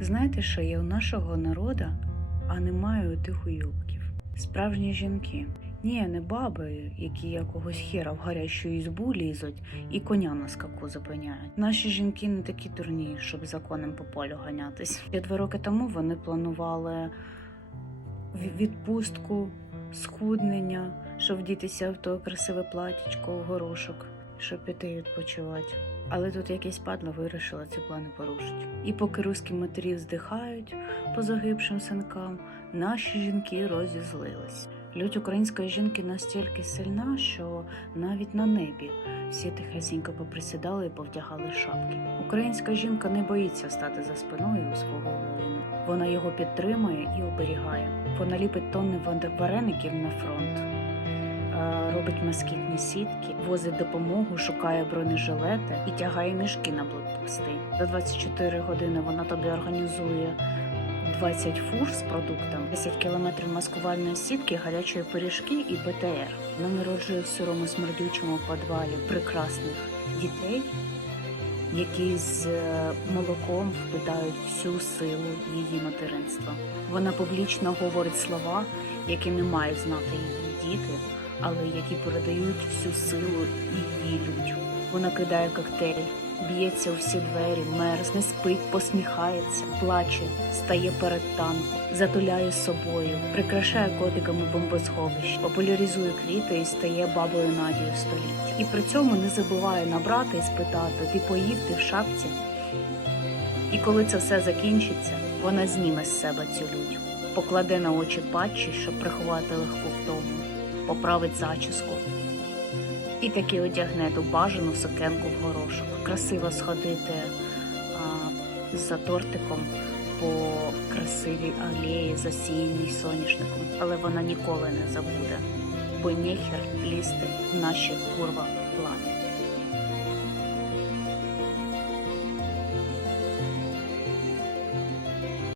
Знаєте, що є у нашого народу, а немає тих уйобків. Справжні жінки. Ні, не баби, які якогось хера в гарячу ізбу лізуть і коня на скаку зупиняють. Наші жінки не такі дурні, щоб законом по полю ганятись. Ще два роки тому вони планували відпустку, схуднення, щоб вдітися в то красиве платічко, горошок, щоб піти відпочивати. Але тут якесь падло вирішило ці плани порушити. І поки руські матері здихають по загибшим синкам, наші жінки розізлились. Лють української жінки настільки сильна, що навіть на небі всі тихесенько поприсідали і повдягали шапки. Українська жінка не боїться стати за спиною у свого воїна. Вона його підтримує і оберігає. Вона ліпить тонни вареників на фронт, робить москітні сітки, возить допомогу, шукає бронежилети і тягає мішки на блокпости. За 24 години вона тобі організує 20 фур з продуктами, 10 кілометрів маскувальної сітки, гарячої пиріжки і БТР. Вона народжує в сирому смердючому підвалі прекрасних дітей, які з е, молоком впитають всю силу її материнства. Вона публічно говорить слова, які не мають знати її діти, але які передають всю силу її людям. Вона кидає коктейль, б'ється у всі двері, мерзне, спить, посміхається, плаче, стає перед танком, затуляє собою, прикрашає котиками бомбосховище, популяризує квіти і стає бабою Надією століття. І при цьому не забуває набрати і спитати: ти поїв, ти в шапці? І коли це все закінчиться, вона зніме з себе цю лють, покладе на очі патчі, щоб приховати легку втому, поправить зачіску. І таки одягне ту бажану сукенку в горошок. Красиво сходити а, за тортиком по красивій алеї, засіяній соняшником. Але вона ніколи не забуде, бо нехер лізти в наші курва плани.